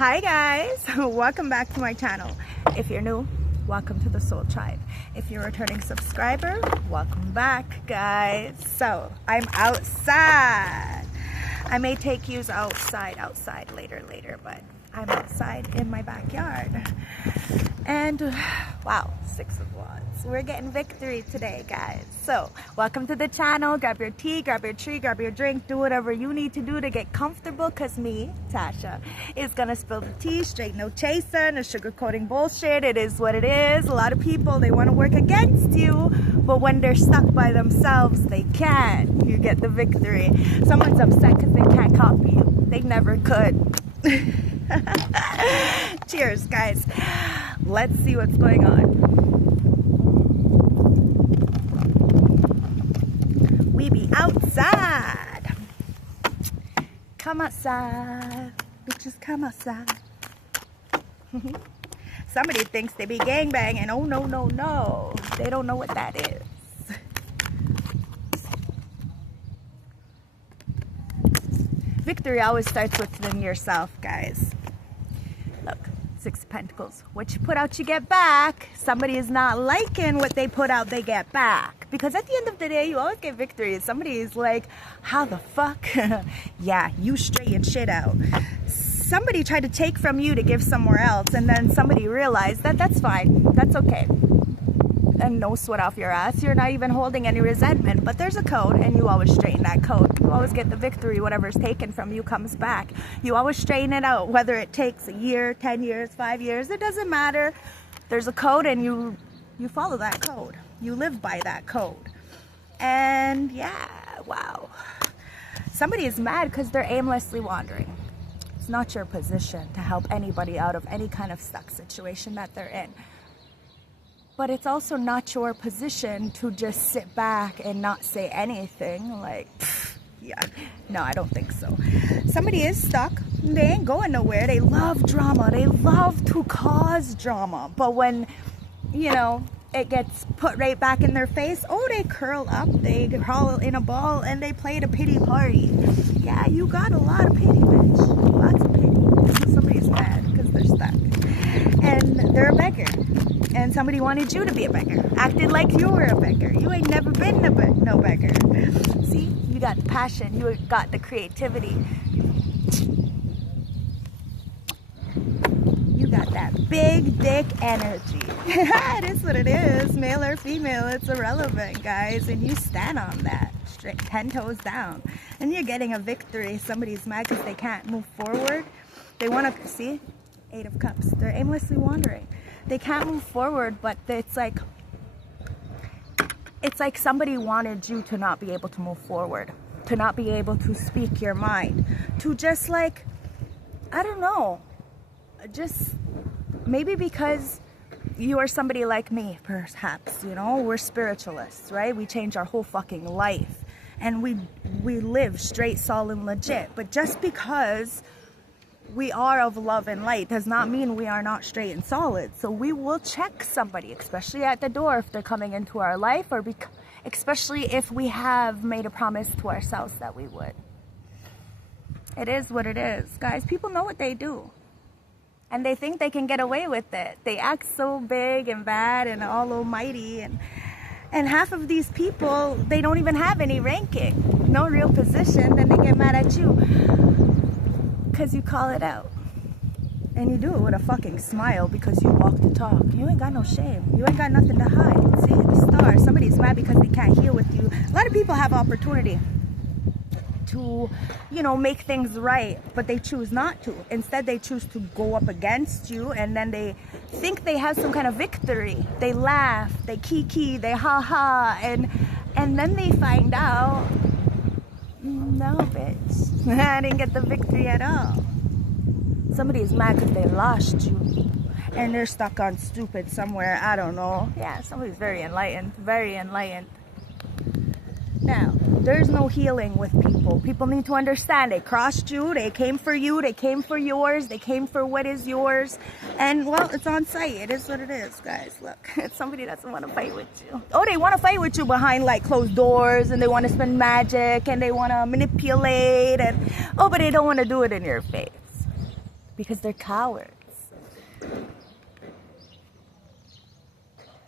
Hi guys, welcome back to my channel. If you're new, welcome to the Soul Tribe. If you're a returning subscriber, welcome back guys. So I'm outside. I may take yous outside later, but I'm outside in my backyard. And wow, 6 of Wands. We're getting victory today guys. So welcome to the channel. Grab your tea, grab your tree, grab your drink, do whatever you need to do to get comfortable, because me, Tasha, is gonna spill the tea. Straight no chaser, no sugarcoating bullshit. It is what it is. A lot of people, they want to work against you, but when they're stuck by themselves, they can't. You get the victory. Someone's upset because they can't copy you. They never could. Cheers guys. Let's see what's going on. We be outside. Come outside, bitches, come outside. Somebody thinks they be gangbanging. Oh no, no, no. They don't know what that is. Victory always starts within yourself, guys. Look, 6 of Pentacles. What you put out, you get back. Somebody is not liking what they put out, they get back. Because at the end of the day, you always get victory. Somebody is like, how the fuck? Yeah, you straighten shit out. Somebody tried to take from you to give somewhere else, and then somebody realized that that's fine. That's okay. And no sweat off your ass. You're not even holding any resentment, but there's a code, and you always straighten that code. You always get the victory. Whatever's taken from you comes back. You always straighten it out, whether it takes a year, 10 years, 5 years. It doesn't matter. There's a code, and you follow that code. You live by that code. And yeah, wow. Somebody is mad because they're aimlessly wandering. It's not your position to help anybody out of any kind of stuck situation that they're in. But it's also not your position to just sit back and not say anything. Like, pff, yeah, no, I don't think so. Somebody is stuck. They ain't going nowhere. They love drama. They love to cause drama. But when, you know, it gets put right back in their face, oh, they curl up, they crawl in a ball, and they play the pity party. Yeah, you got a lot of pity, bitch. Lots of pity. Somebody's mad because they're stuck. And they're a beggar. And somebody wanted you to be a beggar. Acted like you were a beggar. You ain't never been no beggar. See, you got the passion. You got the creativity. You got that big dick energy. It is what it is. Male or female, it's irrelevant, guys. And you stand on that. Straight 10 toes down. And you're getting a victory. Somebody's mad because they can't move forward. They want to, see? 8 of Cups. They're aimlessly wandering. They can't move forward, but it's like somebody wanted you to not be able to move forward, to not be able to speak your mind, to just like, I don't know, just maybe because you are somebody like me, perhaps, you know, we're spiritualists, right? We change our whole fucking life, and we live straight, solid, legit. But just because we are of love and light does not mean we are not straight and solid. So we will check somebody, especially at the door, if they're coming into our life, or especially if we have made a promise to ourselves that we would. It is what it is, guys. People know what they do, and they think they can get away with it. They act so big and bad and all almighty, and half of these people, they don't even have any ranking, no real position, then they get mad at you because you call it out. And you do it with a fucking smile because you walk the talk. You ain't got no shame. You ain't got nothing to hide. See, the star. Somebody's mad because they can't heal with you. A lot of people have opportunity to, you know, make things right, but they choose not to. Instead, they choose to go up against you, and then they think they have some kind of victory. They laugh, they kiki, they ha-ha, and then they find out, no, bitch, I didn't get the victory at all. Somebody is mad because they lost you, and they're stuck on stupid somewhere. I don't know. Yeah, somebody's very enlightened. Very enlightened. Now, there's no healing with people. People need to understand they crossed you, they came for you, they came for yours, they came for what is yours. And, well, it's on site. It is what it is, guys. Look, somebody doesn't want to fight with you. Oh, they want to fight with you behind, like, closed doors, and they want to spend magic, and they want to manipulate, and, oh, but they don't want to do it in your face. because they're cowards.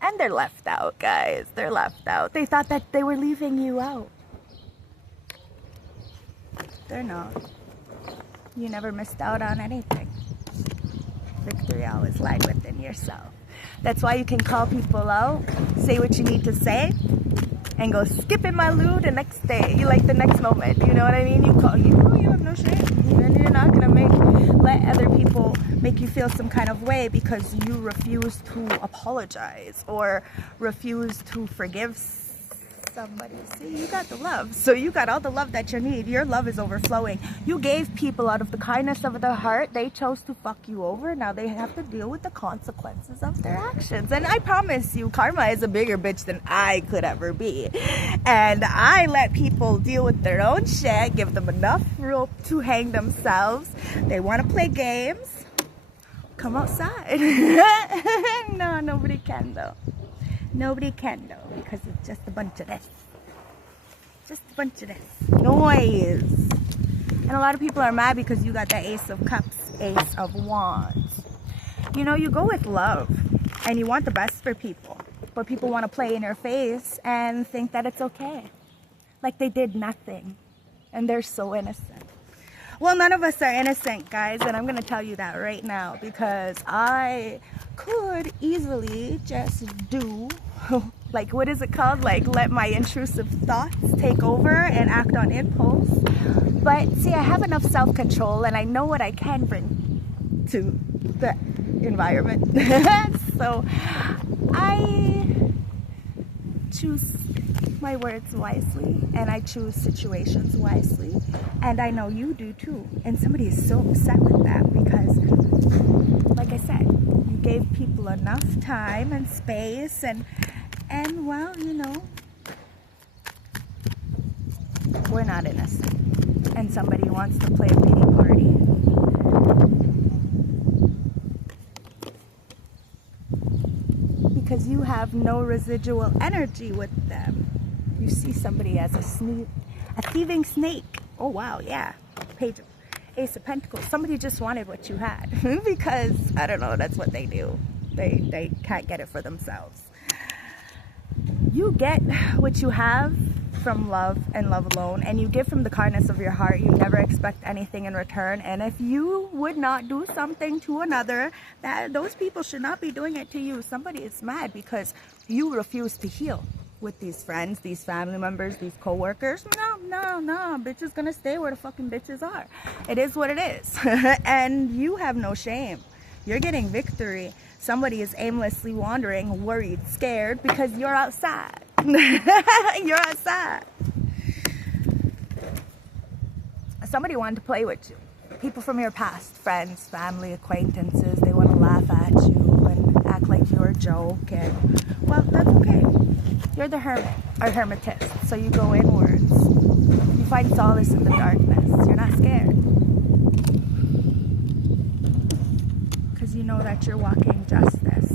And they're left out, guys. They're left out. They thought that they were leaving you out. They're not. You never missed out on anything. Victory always lies within yourself. That's why you can call people out, say what you need to say, and go skipping my loo the next day. You like the next moment. You know what I mean? You call, you have no shame. And you're not gonna let other people make you feel some kind of way because you refuse to apologize or refuse to forgive somebody. See, you got the love. So you got all the love that you need. Your love is overflowing. You gave people out of the kindness of their heart. They chose to fuck you over. Now they have to deal with the consequences of their actions. And I promise you, karma is a bigger bitch than I could ever be. And I let people deal with their own shit, give them enough rope to hang themselves. They want to play games. Come outside. No, nobody can though. Nobody can though, because it's just a bunch of this. Just a bunch of this noise. And a lot of people are mad because you got that Ace of Cups, Ace of Wands. You know, you go with love and you want the best for people, but people want to play in your face and think that it's okay. Like they did nothing and they're so innocent. Well, none of us are innocent, guys, and I'm going to tell you that right now because I could easily just do, like, what is it called? Like, let my intrusive thoughts take over and act on impulse. But, see, I have enough self-control and I know what I can bring to the environment. So, I choose my words wisely and I choose situations wisely, and I know you do too. And somebody is so upset with that because, like I said, you gave people enough time and space and well, you know, we're not innocent and somebody wants to play a pity party. Because you have no residual energy with them. You see somebody as a thieving snake. Oh wow, yeah. Page of Ace of Pentacles. Somebody just wanted what you had because I don't know. That's what they do. They can't get it for themselves. You get what you have from love and love alone, and you give from the kindness of your heart. You never expect anything in return. And if you would not do something to another, those people should not be doing it to you. Somebody is mad because you refuse to heal with these friends, these family members, these co-workers. No, bitch is gonna stay where the fucking bitches are. It is what it is. And you have no shame. You're getting victory. Somebody is aimlessly wandering, worried, scared because you're outside. You're outside. Somebody wanted to play with you. People from your past, friends, family, acquaintances, they want to laugh at you and act like you're a joke. And, well, that's okay. You're the hermit or hermitist, so you go inwards. You find solace in the darkness. You're not scared. Because you know that you're walking justice.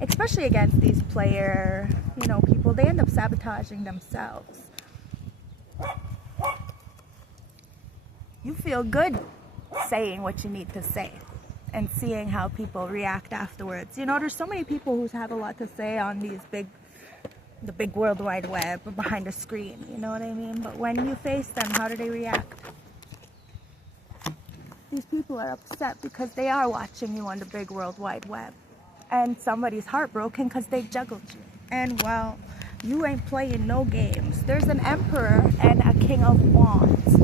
Especially against these player, you know, people. They end up sabotaging themselves. You feel good saying what you need to say and seeing how people react afterwards. You know, there's so many people who have a lot to say on the big World Wide Web or behind a screen, you know what I mean? But when you face them, how do they react? These people are upset because they are watching you on the big World Wide Web. And somebody's heartbroken because they juggled you. And, well, you ain't playing no games. There's an Emperor and a King of Wands.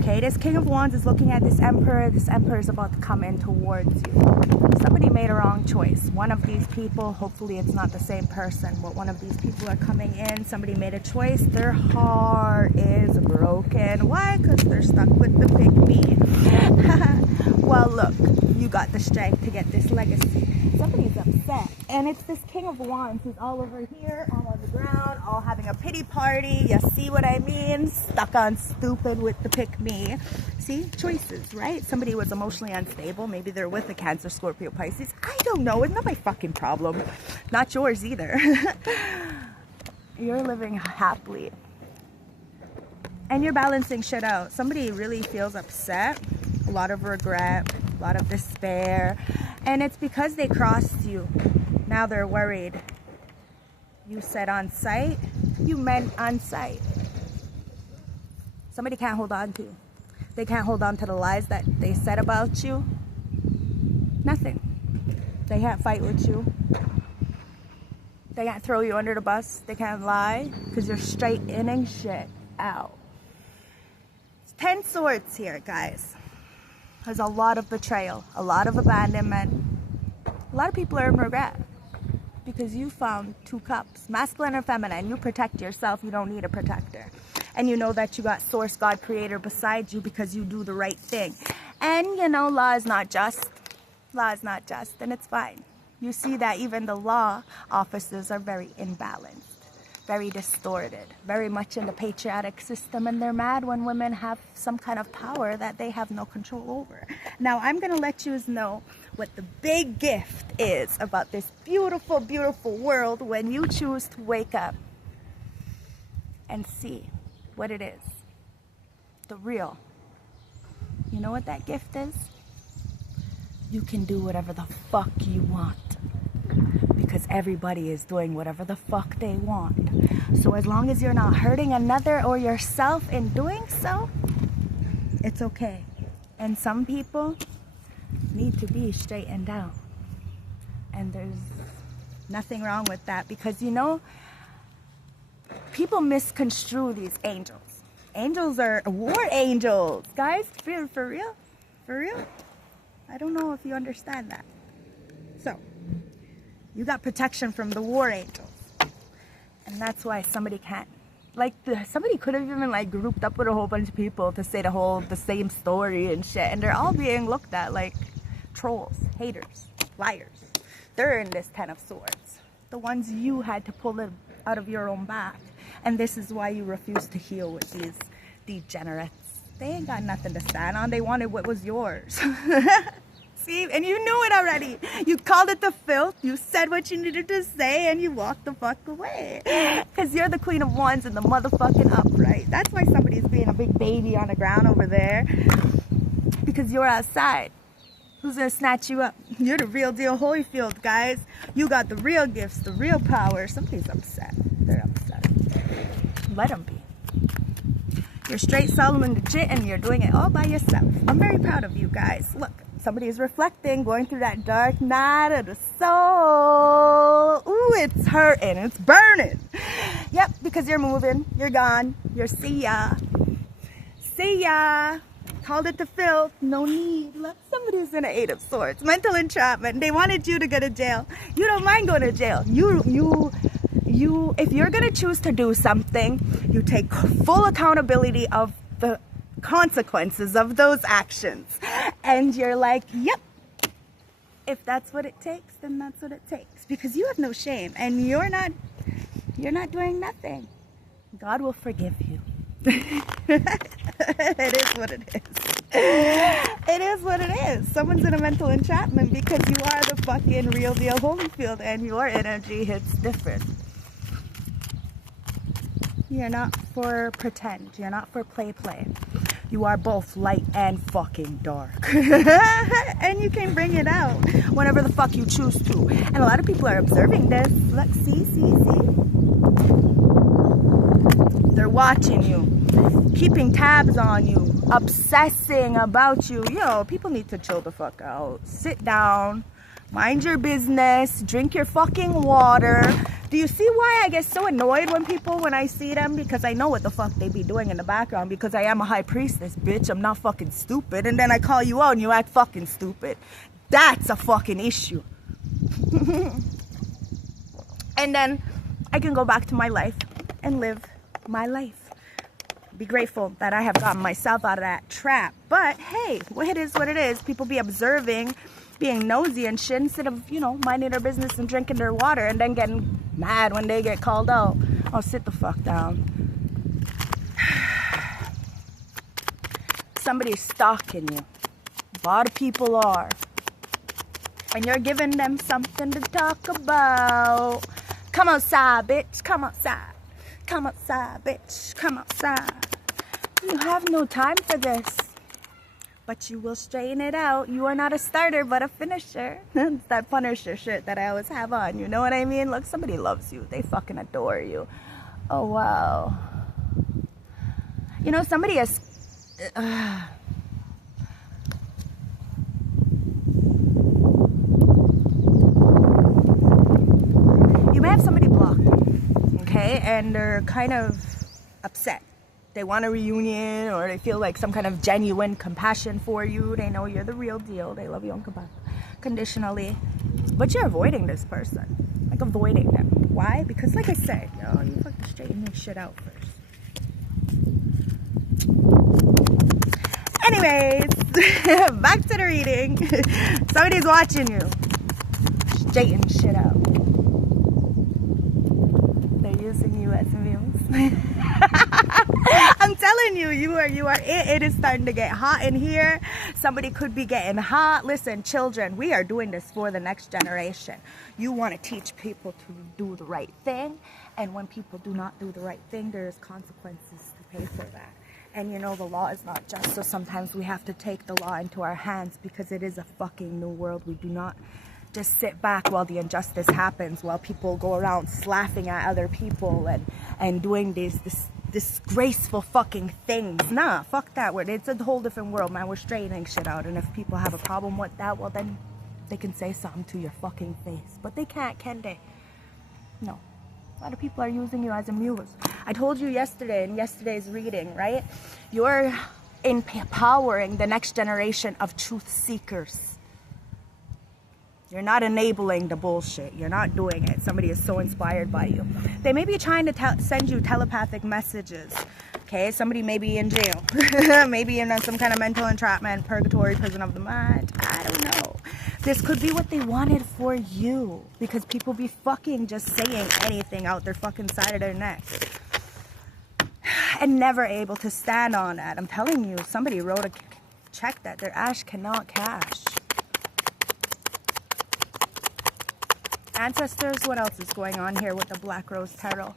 Okay, this King of Wands is looking at this Emperor. This Emperor is about to come in towards you. Somebody made a wrong choice. One of these people, hopefully it's not the same person, but one of these people are coming in. Somebody made a choice. Their heart is broken. Why? Because they're stuck with the pig me. Well, look, you got the strength to get this legacy. Somebody's upset. And it's this King of Wands who's all over here, all on the ground, all having a pity party. You see what I mean? Stuck on stupid with the pick me. See? Choices, right? Somebody was emotionally unstable. Maybe they're with a Cancer, Scorpio, Pisces. I don't know. It's not my fucking problem. Not yours either. You're living happily. And you're balancing shit out. Somebody really feels upset a lot of regret, a lot of despair. And it's because they crossed you. Now they're worried. You said on sight, you meant on sight. Somebody can't hold on to. They can't hold on to the lies that they said about you. Nothing. They can't fight with you. They can't throw you under the bus. They can't lie because you're straightening shit out. It's 10 swords here, guys. There's a lot of betrayal, a lot of abandonment. A lot of people are in regret because you found 2 cups, masculine or feminine. You protect yourself. You don't need a protector. And you know that you got source, God, creator beside you because you do the right thing. And you know, law is not just. Law is not just, and it's fine. You see that even the law officers are very imbalanced, very distorted, very much in the patriotic system, and they're mad when women have some kind of power that they have no control over. Now, I'm going to let you know what the big gift is about this beautiful, beautiful world when you choose to wake up and see what it is. The real. You know what that gift is? You can do whatever the fuck you want because everybody is doing whatever the fuck they want. So as long as you're not hurting another or yourself in doing so, it's okay. And some people need to be straightened out. And there's nothing wrong with that because, you know, people misconstrue these angels. Angels are war angels. Guys, for real? For real? I don't know if you understand that. So, you got protection from the war angels. And that's why somebody can't. Like, somebody could have even, like, grouped up with a whole bunch of people to say the same story and shit. And they're all being looked at like trolls, haters, liars. They're in this 10 of swords. The ones you had to pull it out of your own back. And this is why you refuse to heal with these degenerates. They ain't got nothing to stand on. They wanted what was yours. See, and you knew it already. You called it the filth. You said what you needed to say, and you walked the fuck away. Because you're the queen of wands and the motherfucking upright. That's why somebody's being a big baby on the ground over there. Because you're outside. Who's going to snatch you up? You're the real deal Holyfield, guys. You got the real gifts, the real power. Somebody's upset. They're upset. Let them be. You're straight Solomon legit and you're doing it all by yourself. I'm very proud of you guys. Look, somebody is reflecting, going through that dark night of the soul. Ooh, it's hurting. It's burning. Yep, because you're moving. You're gone. You're see ya. See ya. Called it the filth. No need. Look, somebody's in an 8 of swords. Mental entrapment. They wanted you to go to jail. You don't mind going to jail. If you're going to choose to do something, you take full accountability of the consequences of those actions. And you're like, yep, if that's what it takes, then that's what it takes. Because you have no shame and you're not doing nothing. God will forgive you. It is what it is. It is what it is. Someone's in a mental entrapment because you are the fucking real deal Holyfield and your energy hits different. You're not for pretend. You're not for play. You are both light and fucking dark. And you can bring it out whenever the fuck you choose to. And a lot of people are observing this. Look, see. They're watching you, keeping tabs on you, obsessing about you. Yo, people need to chill the fuck out. Sit down, mind your business, drink your fucking water. Do you see why I get so annoyed when I see them? Because I know what the fuck they be doing in the background. Because I am a high priestess, bitch. I'm not fucking stupid. And then I call you out and you act fucking stupid. That's a fucking issue. And then I can go back to my life and live my life. Be grateful that I have gotten myself out of that trap. But hey, it is what it is. People be observing, being nosy and shit instead of, minding their business and drinking their water and then getting mad when they get called out. Oh, sit the fuck down. Somebody's stalking you. A lot of people are. And you're giving them something to talk about. Come outside, bitch. Come outside. Come outside, bitch. Come outside. You have no time for this. but you will straighten it out. You are not a starter, but a finisher. It's that Punisher shirt that I always have on. You know what I mean? Look, somebody loves you. They fucking adore you. Oh, wow. You know, somebody has... you may have somebody blocked, okay? And they're kind of upset. They want a reunion, or they feel like some kind of genuine compassion for you. They know you're the real deal. They love you unconditionally. But you're avoiding this person. Like, avoiding them. Why? Because, like I said, you know, you have to straighten your shit out first. Anyways, back to the reading. Somebody's watching you. Straighten shit out. They're using you as a muse. I'm telling you, you are it is starting to get hot in here. Somebody could be getting hot. Listen, children, we are doing this for the next generation. You want to teach people to do the right thing, and when people do not do the right thing, there's consequences to pay for that. And you know, the law is not just, so sometimes we have to take the law into our hands, because it is a fucking new world. We do not just sit back while the injustice happens, while people go around slapping at other people and doing this disgraceful fucking things. Nah, fuck that word. It's a whole different world, man. We're straightening shit out, and if people have a problem with that, well, then they can say something to your fucking face. But they can't, can they? No. A lot of people are using you as a muse. I told you yesterday in yesterday's reading, right? You're empowering the next generation of truth seekers. You're not enabling the bullshit. You're not doing it. Somebody is so inspired by you. They may be trying to send you telepathic messages. Okay, somebody may be in jail. Maybe in some kind of mental entrapment, purgatory, prison of the mind. I don't know. This could be what they wanted for you, because people be fucking just saying anything out their fucking side of their neck and never able to stand on that. I'm telling you, somebody wrote a check that their ash cannot cash. Ancestors, what else is going on here with the Black Rose Tarot?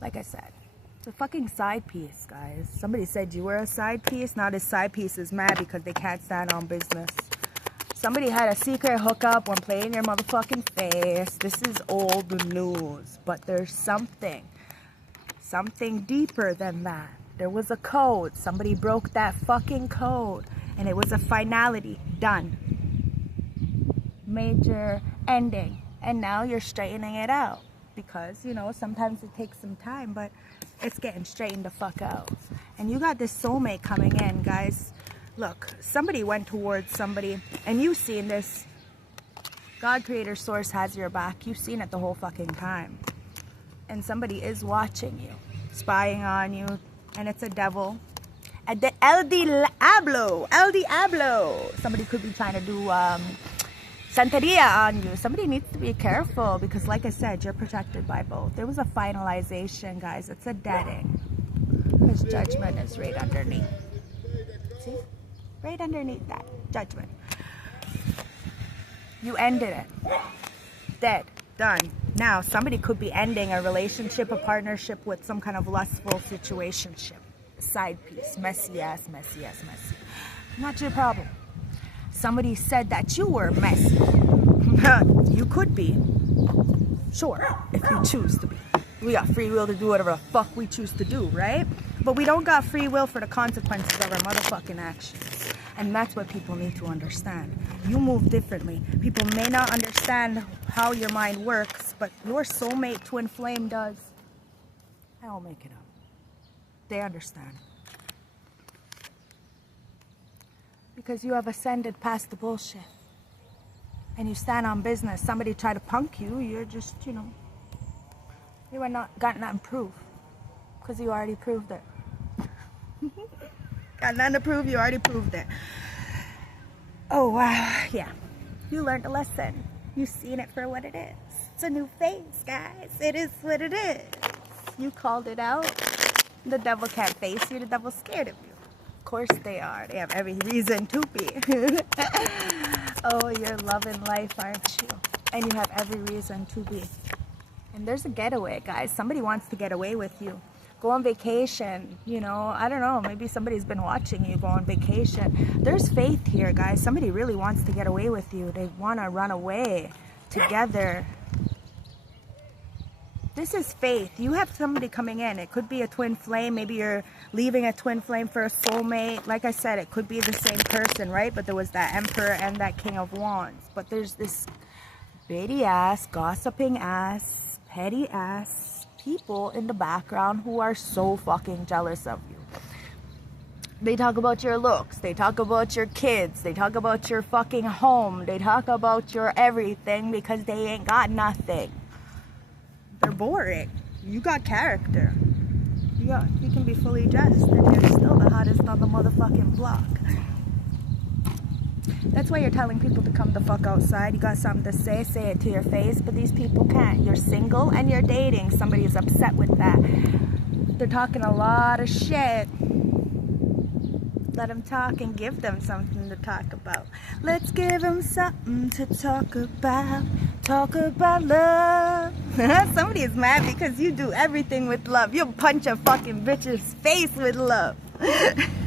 Like I said, it's a fucking side piece, guys. Somebody said you were a side piece. Now this side piece is mad because they can't stand on business. Somebody had a secret hookup when playing your motherfucking face. This is old news, but there's something deeper than that. There was a code. Somebody broke that fucking code, and it was a finality. Done. Major ending. And now you're straightening it out, because, you know, sometimes it takes some time, but it's getting straightened the fuck out. And you got this soulmate coming in, guys. Look, somebody went towards somebody, and you've seen this. God, Creator, Source has your back. You've seen it the whole fucking time. And somebody is watching you, spying on you, and it's a devil. At the El Diablo. Somebody could be trying to do Santeria on you. Somebody needs to be careful, because like I said, you're protected by both. There was a finalization, guys. It's a deading. Because judgment is right underneath. See? Right underneath that. Judgment. You ended it. Dead. Done. Now, somebody could be ending a relationship, a partnership with some kind of lustful situationship. Side piece. Messy ass. Not your problem. Somebody said that you were messy. You could be. Sure, if you choose to be. We got free will to do whatever the fuck we choose to do, right? But we don't got free will for the consequences of our motherfucking actions. And that's what people need to understand. You move differently. People may not understand how your mind works, but your soulmate twin flame does. I don't make it up. They understand. Because you have ascended past the bullshit. And you stand on business. Somebody try to punk you, you're just, you know, you are not got nothing to prove. Because you already proved it. Got nothing to prove, you already proved it. Oh wow, yeah. You learned a lesson. You've seen it for what it is. It's a new phase, guys. It is what it is. You called it out. The devil can't face you, the devil's scared of you. Of course they are. They have every reason to be. Oh, you're loving life, aren't you? And you have every reason to be. And there's a getaway, guys. Somebody wants to get away with you. Go on vacation, you know, I don't know, maybe somebody's been watching you go on vacation. There's faith here, guys. Somebody really wants to get away with you. They want to run away together. This is faith. You have somebody coming in. It could be a twin flame. Maybe you're leaving a twin flame for a soulmate. Like I said, it could be the same person, right? But there was that Emperor and that King of Wands. But there's this bitty ass, gossiping ass, petty ass people in the background who are so fucking jealous of you. They talk about your looks, they talk about your kids, they talk about your fucking home, they talk about your everything because they ain't got nothing. They're boring. You got character. You can be fully dressed and you're still the hottest on the motherfucking block. That's why you're telling people to come the fuck outside. You got something to say it to your face, but these people can't. You're single and you're dating. Somebody is upset with that. They're talking a lot of shit. Let them talk and give them something to talk about. Let's give them something to talk about. Talk about love. Somebody is mad because you do everything with love. You'll punch a fucking bitch's face with love.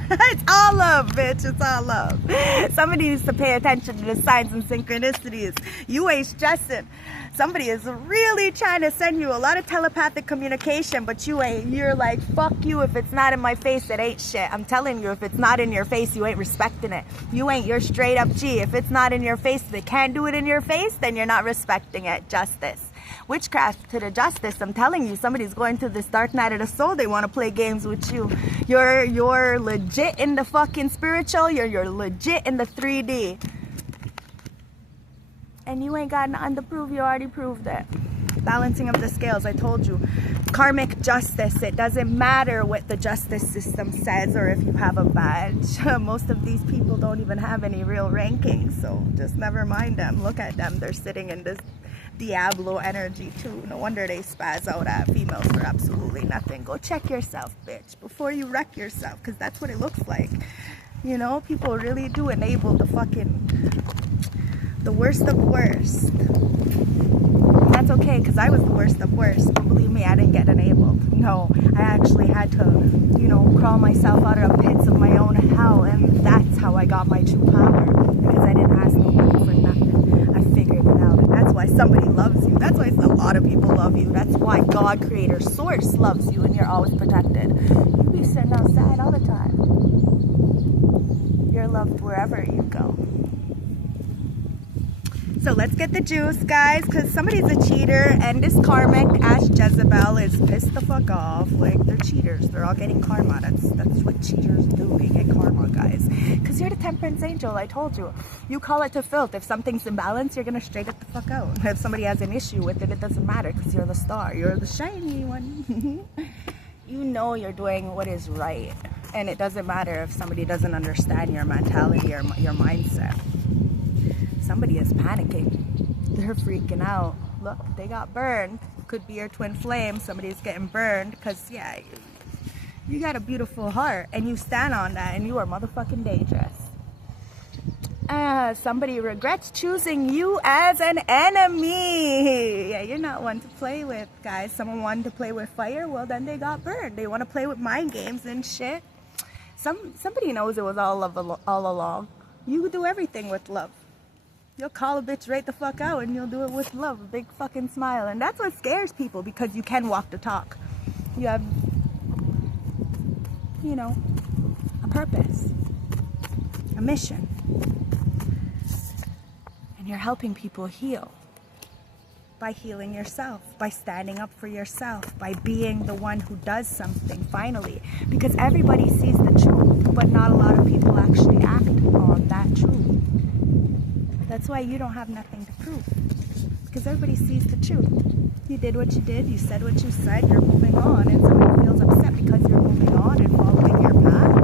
It's all love, bitch. It's all love. Somebody needs to pay attention to the signs and synchronicities. You ain't stressing. Somebody is really trying to send you a lot of telepathic communication, but you ain't. You're like, fuck you. If it's not in my face, it ain't shit. I'm telling you, if it's not in your face, you ain't respecting it. You ain't. You're straight up G. If it's not in your face, they can't do it in your face, then you're not respecting it. Justice. Witchcraft to the justice. I'm telling you, somebody's going through this dark night of the soul. They want to play games with you. You're legit in the fucking spiritual. You're legit in the 3D. And you ain't got nothing to prove. You already proved it. Balancing of the scales. I told you. Karmic justice. It doesn't matter what the justice system says or if you have a badge. Most of these people don't even have any real rankings. So just never mind them. Look at them. They're sitting in this Diablo energy too. No wonder they spaz out at females for absolutely nothing. Go check yourself, bitch, before you wreck yourself, because that's what it looks like. You know, people really do enable the worst of worst. And that's okay, because I was the worst of worst, but believe me, I didn't get enabled. No, I actually had to, you know, crawl myself out of the pits of my own hell, and that's how I got my true power, because I didn't ask nobody for nothing. I figured it out, and that's why somebody loves you. That's why a lot of people love you. That's why God, Creator, Source loves you, and you're always protected. You be sitting outside all the time. You're loved wherever you go. So let's get the juice, guys, because somebody's a cheater, and this karmic ash Jezebel is pissed the fuck off. Like, they're cheaters. They're all getting karma. That's what cheaters do. They get karma, guys. Because you're the temperance angel, I told you. You call it to filth. If something's imbalanced, you're going to straight it the fuck out. If somebody has an issue with it, it doesn't matter, because you're the star. You're the shiny one. You know you're doing what is right. And it doesn't matter if somebody doesn't understand your mentality or your mindset. Somebody is panicking. They're freaking out. Look, they got burned. Could be your twin flame. Somebody's getting burned because, yeah, you got a beautiful heart and you stand on that and you are motherfucking dangerous. Somebody regrets choosing you as an enemy. Yeah, you're not one to play with, guys. Someone wanted to play with fire, well, then they got burned. They want to play with mind games and shit. Somebody knows it was all along. You do everything with love. You'll call a bitch right the fuck out and you'll do it with love, a big fucking smile. And that's what scares people, because you can walk the talk. You have, you know, a purpose, a mission. And you're helping people heal by healing yourself, by standing up for yourself, by being the one who does something finally. Because everybody sees the truth, but not a lot of people actually act on that truth. That's why you don't have nothing to prove, because everybody sees the truth. You did what you did, you said what you said, you're moving on, and somebody feels upset because you're moving on and following your path.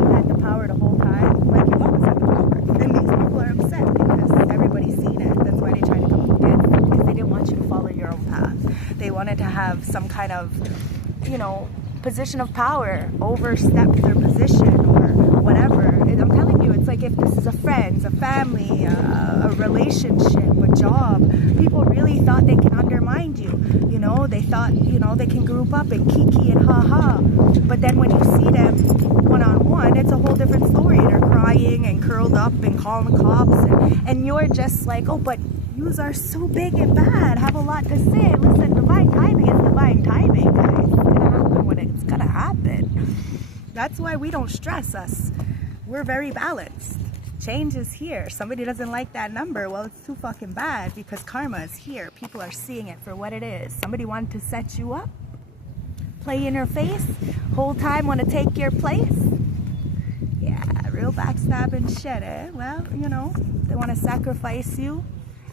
You had the power the whole time, like you always had the power. And these people are upset because everybody's seen it. That's why they try to come against it, because they didn't want you to follow your own path. They wanted to have some kind of, you know, position of power, overstep their position or whatever. I'm telling you, it's like if this is a friend, a family, a relationship, a job, people really thought they can undermine behind you. You know, they thought, you know, they can group up and kiki and ha-ha. But then when you see them one-on-one, it's a whole different story. They're crying and curled up and calling the cops. And you're just like, oh, but yous are so big and bad, have a lot to say. Listen, divine timing is divine timing, guys. It's going to happen when it's going to happen. That's why we don't stress us. We're very balanced. Change is here. Somebody doesn't like that number. Well, it's too fucking bad because karma is here. People are seeing it for what it is. Somebody wanted to set you up, play in your face, whole time want to take your place. Yeah, real backstabbing shit, eh? Well, you know, they want to sacrifice you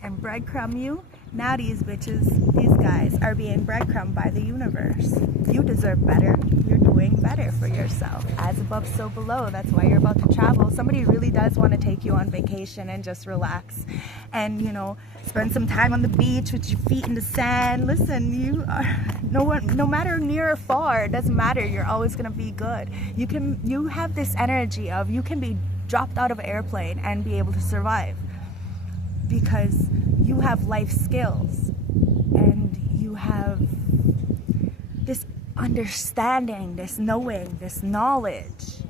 and breadcrumb you. Now these bitches, these guys are being breadcrumbed by the universe. You deserve better. You're doing better for yourself. As above, so below. That's why you're about to travel. Somebody really does want to take you on vacation and just relax. And, you know, spend some time on the beach with your feet in the sand. Listen, you are, no matter near or far, it doesn't matter. You're always going to be good. You have this energy of you can be dropped out of an airplane and be able to survive. Because you have life skills and you have this understanding, this knowing, this knowledge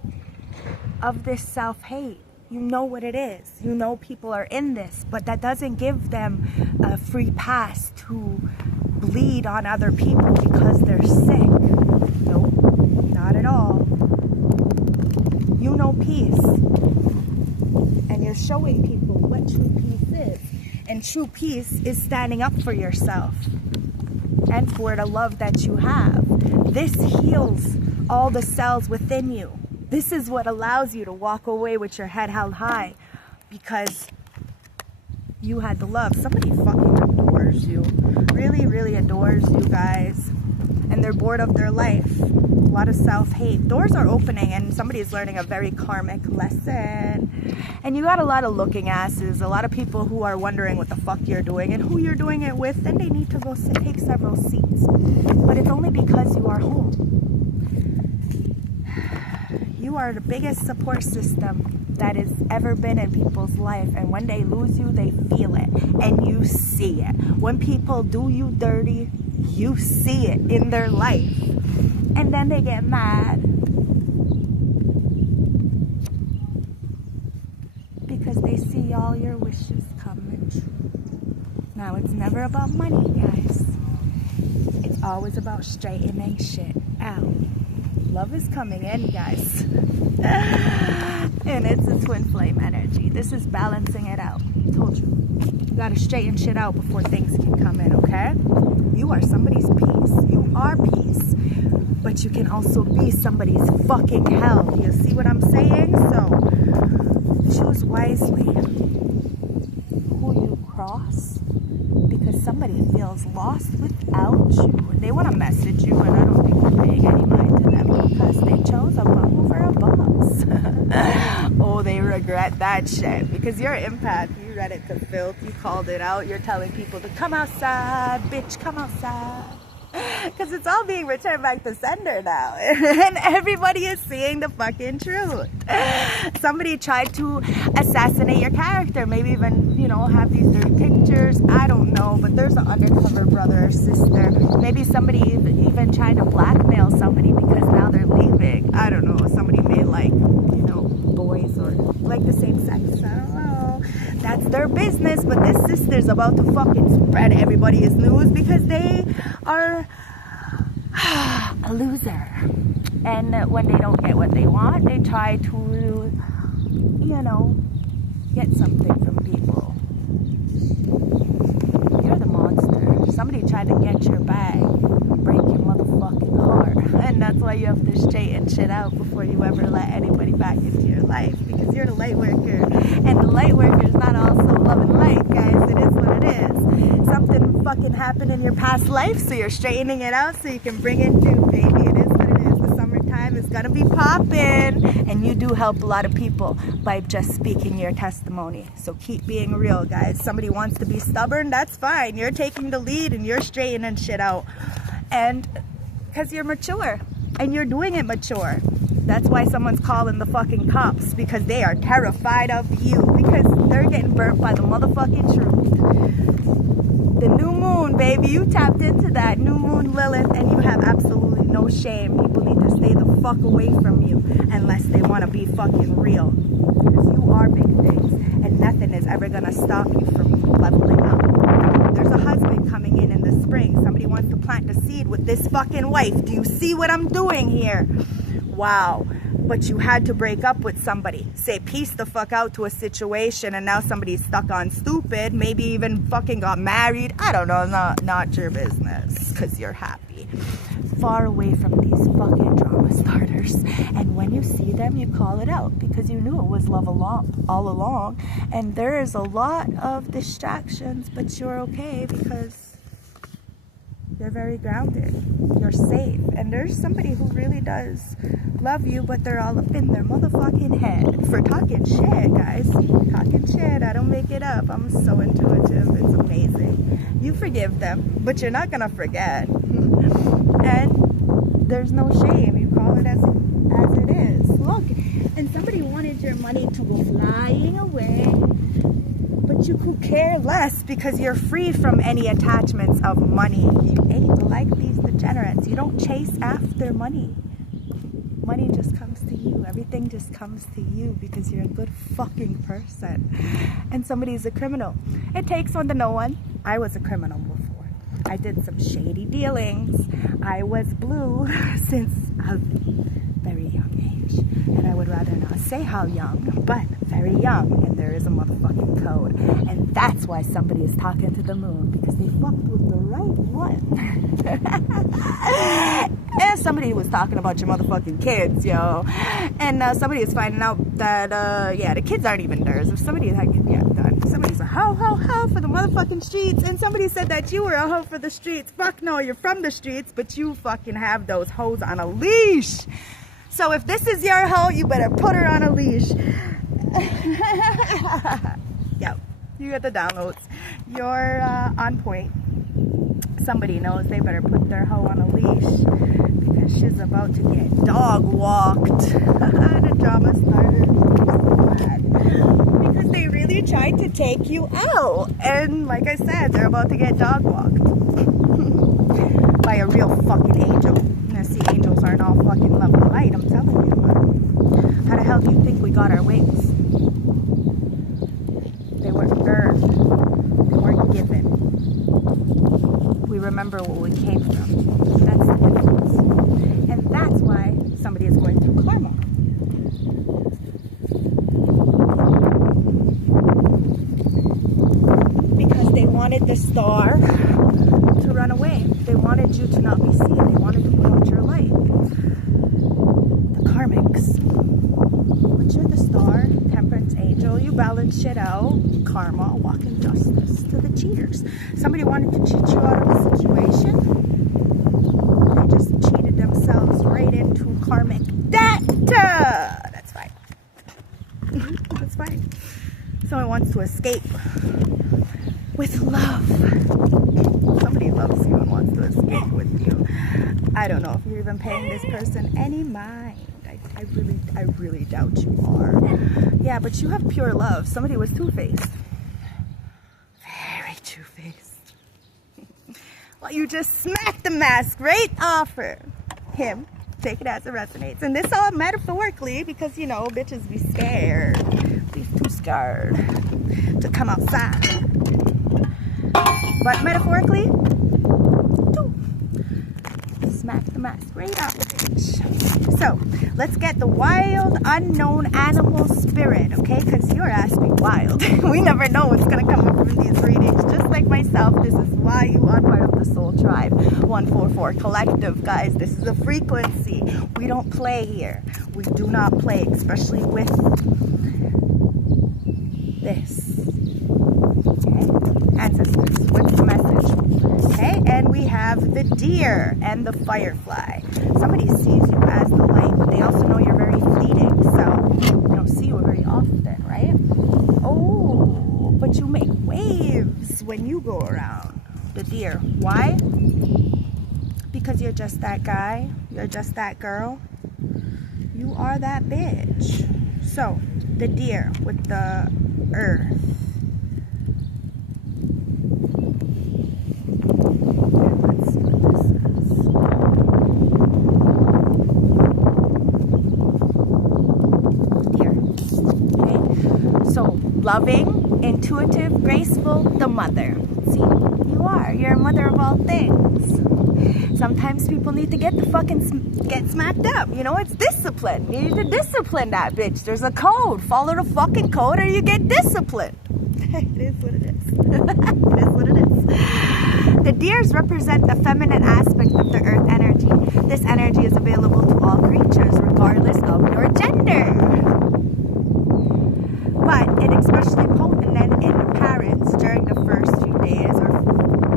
of this self-hate. You know what it is. You know people are in this, but that doesn't give them a free pass to bleed on other people because they're sick. Nope, not at all. You know peace. And you're showing people what true peace is. And true peace is standing up for yourself and for the love that you have. This heals all the cells within you. This is what allows you to walk away with your head held high because you had the love. Somebody fucking adores you. Really, really adores you guys. And they're bored of their life. A lot of self-hate. Doors are opening and somebody is learning a very karmic lesson. And you got a lot of looking asses, a lot of people who are wondering what the fuck you're doing and who you're doing it with, and they need to go take several seats. But it's only because you are home. You are the biggest support system that has ever been in people's life, and when they lose you, they feel it, and you see it. When people do you dirty, you see it in their life, and then they get mad because they see all your wishes coming true. Now, it's never about money, guys. It's always about straightening shit out. Love is coming in, guys. And it's a twin flame energy. This is balancing it out. Told you. You gotta straighten shit out before things can come in, okay? You are somebody's peace. You are peace. But you can also be somebody's fucking hell. You see what I'm saying? So, choose wisely who you cross. Because somebody feels lost without you. And they want to message you, and I don't think you're paying any mind to them because they chose a bum over a boss. Oh, they regret that shit. Because you're an empath. You read it to filth. You called it out. You're telling people to come outside. Bitch, come outside. Because it's all being returned back to sender now. And everybody is seeing the fucking truth. Somebody tried to assassinate your character. Maybe even, you know, have these dirty pictures. I don't know. But there's an undercover brother or sister. Maybe somebody even trying to blackmail somebody because now they're leaving. I don't know. Somebody may like, you know, boys or like the same sex. I don't know. That's their business. But this sister's about to fucking spread everybody's news because they are a loser. And when they don't get what they want, they try to, you know, get something from people. You're the monster. Somebody tried to get your bag, break your motherfucking heart. And that's why you have to straighten shit out before you ever let anybody back into your life. Because you're the light worker. And the light worker is not also love and light, guys. It is what it is. Something fucking happened in your past life, so you're straightening it out so you can bring it new, baby. It is what it is. The summertime is gonna be popping. And you do help a lot of people by just speaking your testimony. So keep being real, guys. Somebody wants to be stubborn, that's fine. You're taking the lead and you're straightening shit out. And because you're mature and you're doing it mature. That's why someone's calling the fucking cops, because they are terrified of you, because they're getting burnt by the motherfucking truth. The new moon, baby. You tapped into that new moon Lilith, and you have absolutely no shame. People need to stay the fuck away from you unless they want to be fucking real. Because you are big things, and nothing is ever going to stop you from leveling up. There's a husband coming in the spring. Somebody wants to plant the seed with this fucking wife. Do you see what I'm doing here? Wow. But you had to break up with somebody. Say peace the fuck out to a situation, and now somebody's stuck on stupid. Maybe even fucking got married. I don't know. Not your business. Because you're happy. Far away from these fucking drama starters. And when you see them, you call it out. Because you knew it was love all along. And there is a lot of distractions. But you're okay because you're very grounded. You're safe. And there's somebody who really does love you, but they're all up in their motherfucking head for talking shit, guys. Talking shit. I don't make it up. I'm so intuitive. It's amazing. You forgive them, but you're not gonna forget. And there's no shame. You call it as it is. Look, and somebody wanted your money to go flying away, but you could care less because you're free from any attachments of money. You ain't like these degenerates. You don't chase after money. Money just comes to you. Everything just comes to you because you're a good fucking person. And somebody's a criminal. It takes one to know one. I was a criminal before. I did some shady dealings. I was blue since a very young age. And I would rather not say how young, but very young. And there is a motherfucking code. And that's why somebody is talking to the moon, because they fucked with the right one. And somebody was talking about your motherfucking kids, yo. And somebody is finding out that, yeah, the kids aren't even theirs. If somebody had, yeah, done. Somebody's a ho, ho, ho for the motherfucking streets. And somebody said that you were a ho for the streets. Fuck no, you're from the streets, but you fucking have those hoes on a leash. So if this is your hoe, you better put her on a leash. Yep, you get the downloads. You're on point. Somebody knows they better put their hoe on a leash because she's about to get dog walked. The drama started. Because they really tried to take you out. And like I said, they're about to get dog walked. By a real fucking angel. Now see, angels aren't all fucking love and light, I'm telling you. How the hell do you think we got our wings? They weren't earned. They weren't given. We remember where we came from. That's the difference. And that's why somebody is going through karma. Because they wanted the star to run away. They wanted you to not be seen. They wanted to put out your light. The karmics. But you're the star, temperance angel. You balance shit out. Karma, walking justice to the cheaters. Somebody wanted to cheat you out of a situation. They just cheated themselves right into karmic debt. That's fine. That's fine. Someone wants to escape with love. Somebody loves you and wants to escape with you. I don't know if you're even paying this person any mind. I really doubt you are. Yeah, but you have pure love. Somebody was two-faced. Very two-faced. Well, you just smacked the mask right off him. Take it as it resonates. And this all metaphorically because, you know, bitches be scared. Be too scared to come outside. But metaphorically, smack the mask right off the bitch. So, let's get the wild, unknown animal spirit, okay? Because your ass be wild. We never know what's going to come up from these readings. Just like myself, this is why you are part of the Soul Tribe 144 Collective, guys. This is a frequency. We don't play here. We do not play, especially with this. Okay? Ancestors, what's the message? Okay, and we have the deer and the firefly. Somebody sees you as the light, but they also know you're very fleeting, so they don't see you very often, right? Oh, but you make waves when you go around. The deer. Why? Because you're just that guy. You're just that girl. You are that bitch. So, the deer with the earth. So loving, intuitive, graceful, the mother. See, you're a mother of all things. Sometimes people need to get smacked up. You know, it's discipline. You need to discipline that bitch. There's a code. Follow the fucking code or you get disciplined. It is what it is. It is what it is. The deers represent the feminine aspect of the earth energy. This energy is available to all creatures, regardless of your gender. But it's especially potent in parents during the first few days are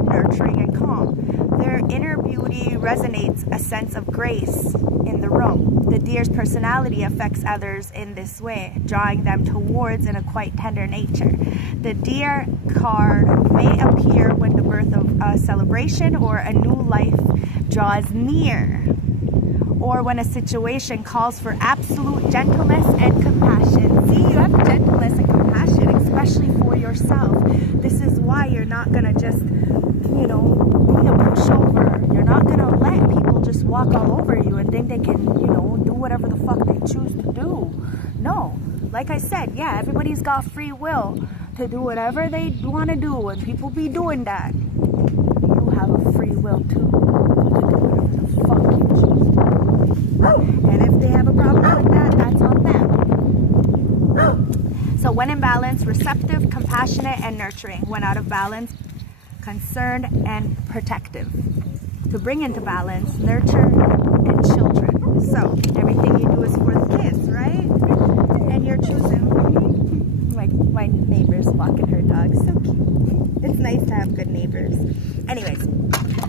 nurturing and calm. Their inner beauty resonates a sense of grace in the room. The deer's personality affects others in this way, drawing them towards in a quite tender nature. The deer card may appear when the birth of a celebration or a new life draws near, or when a situation calls for absolute gentleness and compassion. See, you have gentleness and compassion, especially for yourself. This is why you're not going to just, you know, be a pushover. You're not going to let people just walk all over you and think they can, you know, do whatever the fuck they choose to do. No. Like I said, yeah, everybody's got free will to do whatever they want to do, and people be doing that. You have a free will too to do whatever the fuck you choose to do. And if they have a problem with that, that's on them. So when in balance, receptive, compassionate, and nurturing. When out of balance, concerned and protective. To bring into balance, nurture and children. So everything you do is for the kids, right? And you're choosing. My neighbor's walking her dog. So cute. It's nice to have good neighbors. Anyways,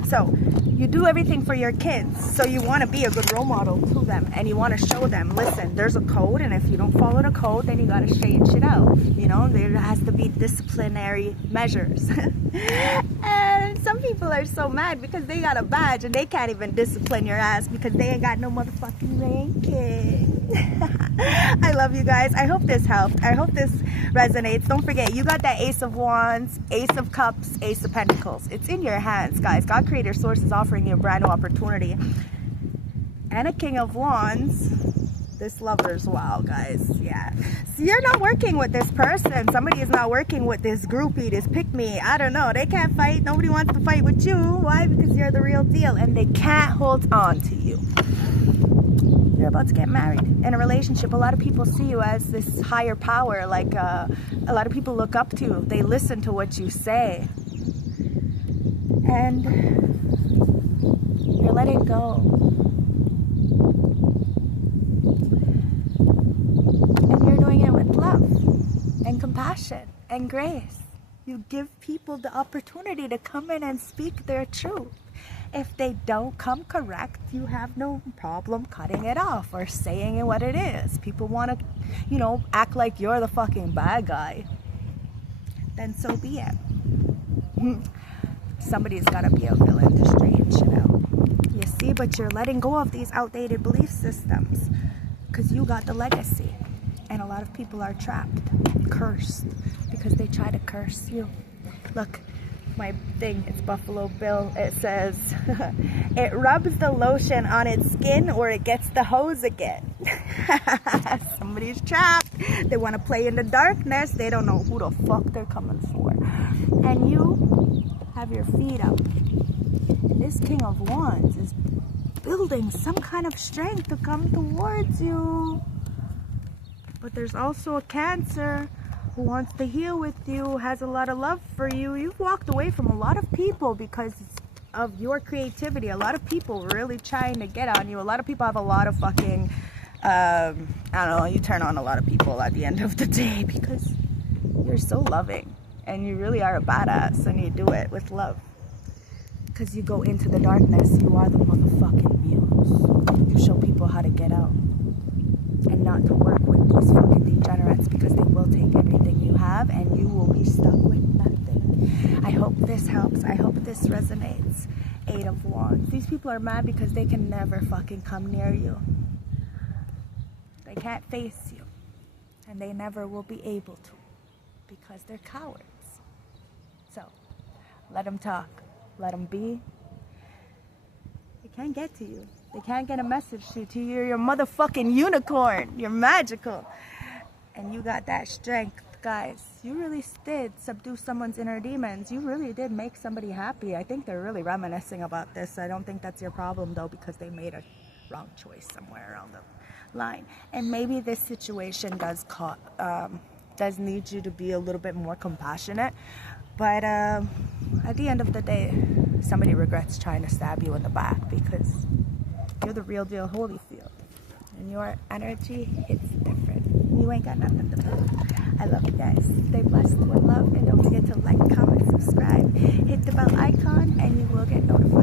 so you do everything for your kids. So you want to be a good role model to them, and you want to show them, listen, there's a code, and if you don't follow the code, then you got to straighten shit out. You know, there has to be disciplinary measures. And some people are so mad because they got a badge and they can't even discipline your ass because they ain't got no motherfucking ranking. I love you guys. I hope this helped. I hope this resonates. Don't forget, you got that Ace of Wands, Ace of Cups, Ace of Pentacles. It's in your hands, guys. God Creator Source is offering you a brand new opportunity. And a King of Wands. This lover's wow, guys. Yeah. So you're not working with this person. Somebody is not working with this groupie, this pick-me. I don't know. They can't fight. Nobody wants to fight with you. Why? Because you're the real deal. And they can't hold on to you. You're about to get married. In a relationship, a lot of people see you as this higher power. Like a lot of people look up to you. They listen to what you say. And you're letting go. And you're doing it with love and compassion and grace. You give people the opportunity to come in and speak their truth. If they don't come correct, you have no problem cutting it off or saying it what it is. People want to, you know, act like you're the fucking bad guy. Then so be it. Somebody's got to be a villain to straighten shit out. You see, but you're letting go of these outdated belief systems because you got the legacy. And a lot of people are trapped, cursed, because they try to curse you. Look. My thing, it's Buffalo Bill. It says, it rubs the lotion on its skin or it gets the hose again. Somebody's trapped. They want to play in the darkness. They don't know who the fuck they're coming for. And you have your feet up. And this King of Wands is building some kind of strength to come towards you. But there's also a Cancer who wants to heal with you, has a lot of love for you. You've walked away from a lot of people because of your creativity. A lot of people really trying to get on you. A lot of people have a lot of fucking, I don't know, you turn on a lot of people at the end of the day because you're so loving and you really are a badass and you do it with love. Because you go into the darkness, you are the motherfucking muse. You show people how to get out. And not to work with these fucking degenerates because they will take everything you have and you will be stuck with nothing. I hope this helps. I hope this resonates. Eight of Wands. These people are mad because they can never fucking come near you. They can't face you. And they never will be able to because they're cowards. So, let them talk. Let them be. They can't get to you. They can't get a message to you. You're your motherfucking unicorn. You're magical. And you got that strength guys, you really did subdue someone's inner demons. You really did make somebody happy. I think they're really reminiscing about this. I don't think that's your problem, though, because they made a wrong choice somewhere around the line. And maybe this situation does need you to be a little bit more compassionate. But at the end of the day, somebody regrets trying to stab you in the back, because you're the real deal Holyfield. And your energy hits different. You ain't got nothing to prove. I love you guys. Stay blessed with love. And don't forget to like, comment, subscribe. Hit the bell icon and you will get notified.